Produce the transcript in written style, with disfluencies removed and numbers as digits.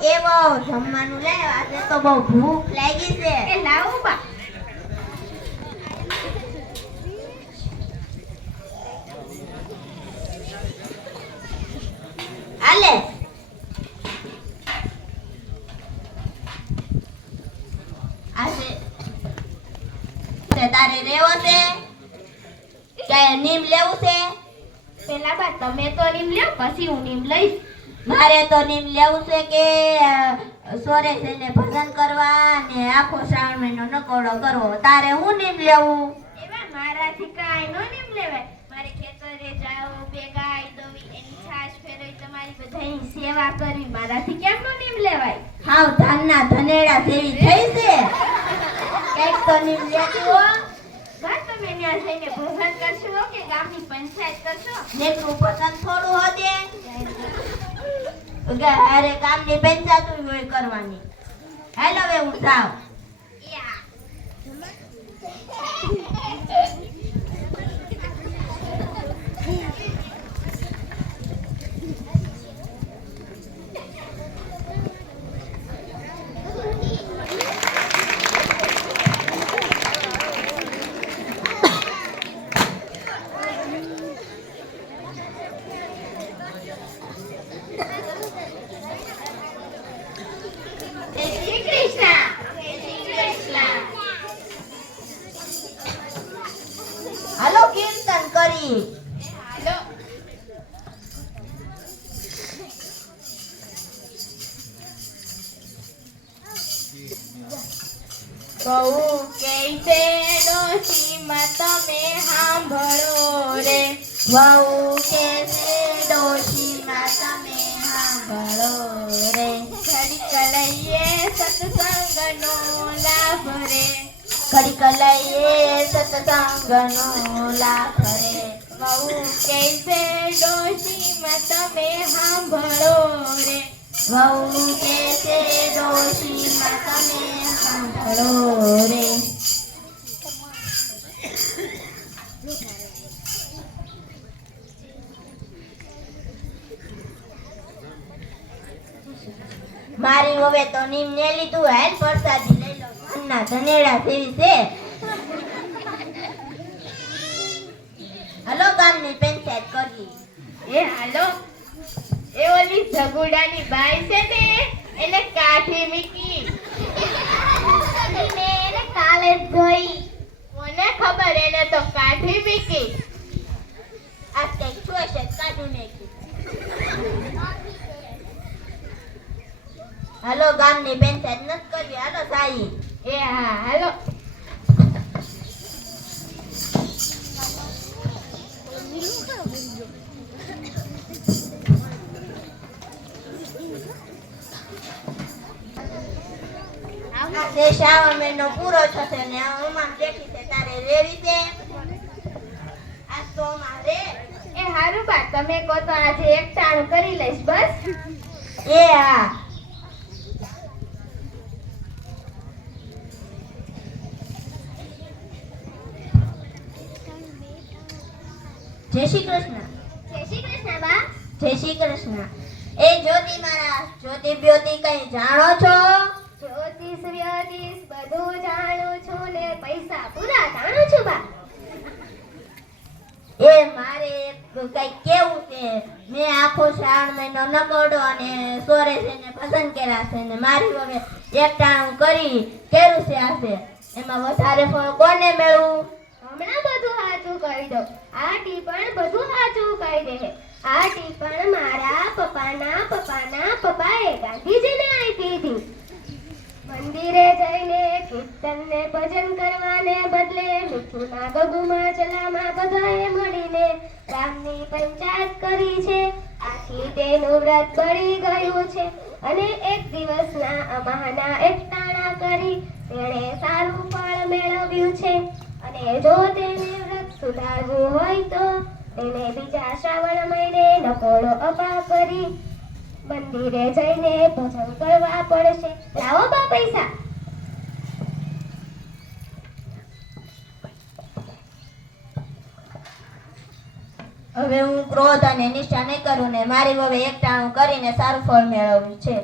એવો જમવાનું લે, આજે તો બહુ ભૂખ લાગી છે. એ લાવો બા. આલે આજે તે તારે રેવો છે કે નીમ લેવું છે? પેલા બા તમે તો નીમ લ્યો, પછી હું નીમ લઈશ. મારે તો નીમ લેવું છે કે સોરે થઈને ભજન કરવા ને આખો શ્રાવણ મહિનો નકોડો કરવો. તારે હું નીમ લેવું? એવા મારાથી કાંઈ નો નીમ લેવાય. મારે ખેતરે જાઓ, બે ગાય દોવી, એની છાશ ફેરવી, તમારી બધાની સેવા કરવી, મારાથી કેમ નો નીમ લેવાય? હાવ ધાનના ધનેડા જેવી થઈ છે. કઈક તો નીમ લેતી હો. બા તમે ત્યાં જઈને ભજન કરશો કે ગામની પંચાયત કરશો? નેકરું પસંદ થોડું હોતે. અરે ગામની પંચાયત હોય કરવાની. હેલો હવે હું જાઉં. હાલો કીર્તન કરી. બહુ કૈસે ડોશીમાં તમે સાંભળો રે. વહુ કે છે ડોશીમાં તમે સાંભળો રે. ઘડીક લઈએ સત્સંગનો લાભ રે. ઘડીક લઈએ સત્સંગનો લાભ રે. બહુ કૈસે ડોશીમાં તમે સાંભળો રે. વહુ કે છે ડોશીમાં તમે સાંભળો રે. મારી હવે તો નીમ ને લીધું. હેલ પ્રસાદી લઈ લો. ધાનના ધનેડા જેવી છે. હાલો ગામની પંચાયત કરવી. એ હાલો, એ ઓલી જગુડાની બાઈ છે ને, એને કાઢી મૂકી. એને કાલે જ જોઈ. મને ખબર, એને તો કાઢી મૂકી. આ કઈક જોશે કાઢી નાખી. હાલો ગામની પંચાયત નથી કરવી. હાલો સાઈ. એ હા હાલો. તે શ્રાવણ મહિનો પૂરો થશે ને ઉમામ દેખી છે તારે રેવી છે. આ તો મારે એ હારું બા, તમે કહો તો આજે એક ટાણું કરી લઈશ બસ. એ હા. જય શ્રી કૃષ્ણ. જય શ્રી કૃષ્ણ બા. જય શ્રી કૃષ્ણ. એ જ્યોતિ મારા જ્યોતિ બ્યોતિ કઈ જાણો છો? જ્યોતિષ વ્યોતિષ બધું જાણું છું ને પૈસા પૂરા જાણું છું બા. એ મારે કઈ કેવું છે. મેં આખો શ્રાવણ મહિનો નકોડો અને સોરે છે ને પસંદ કર્યા છે ને મારી હવે એકટાણું કરી કેરું છે આશે. એમાં વધારે ફળ કોને મેળવું? હમણાં બધું સાચું કહી દો. આ ટીપણ બધું સાચું કહી દે. આ ટીપણ મારા પપ્પાના પપ્પાએ ગાંધીજીને આપી હતી. મંદિરે જઈને કીર્તન ને ભજન કરવાને બદલે મીઠુના ગગુમાં ચલામાં બધાએ મળીને રામની પંચાયત કરી છે. આથી તેનું વ્રત બળી ગયું છે અને એક દિવસના અમાના એકટાણા કરી તેણે સારું ફળ મેળવ્યું છે. અને જો તેને વ્રત સુધારવું હોય તો તેને બીજા શ્રાવણ મહિને નકોડો અપા કરી મંદિરે જઈને ભજન કરવા પડશે. લાવો બા પૈસા. હવે હું ક્રોધ અને નિષ્ઠા નહીં કરું ને મારી હવે એકટાણું કરીને સારું ફળ મેળવ્યું છે.